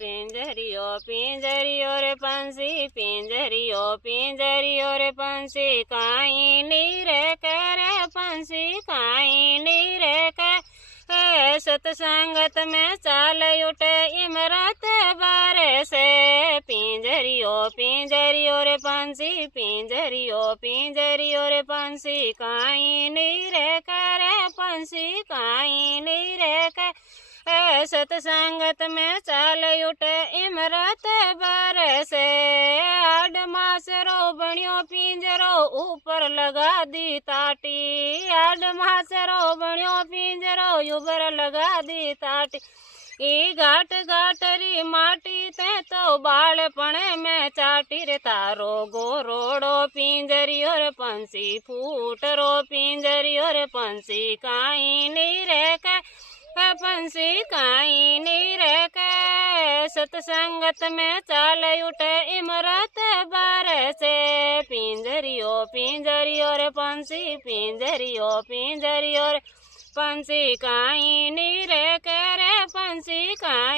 पिंजरियो पिंजरियो रे पंछी पिंजरियो रे पंछी काई नीर करे पंछी काई नीर के सतसंगत में चाल उठे इमरत बारे से पिंजरियो रे पंछी पिंजरियो रे पंछी काई नीर करे पंछी काई नीर के सतसंगत में चाल उठे इमरत बरसे आड मासरो बणियो पिंजरो ऊपर लगा दी ताटी आड मासरो बणियो पिंजरो ऊपर लगा दी ताटी ई घाट घाटरी माटी ते तो बालपणे में चाटी रे तारो गोरोड़ो पिंजरियो रे पंछी फूटरो पिंजरियो रे पंछी काई नी रे के पंछी काई नीर के सतसंगत में चाल उठे इमरत बरसे पिंजरियो रे पंछी पिंजरियो रे पंछी काई नीर के रे पंछी काई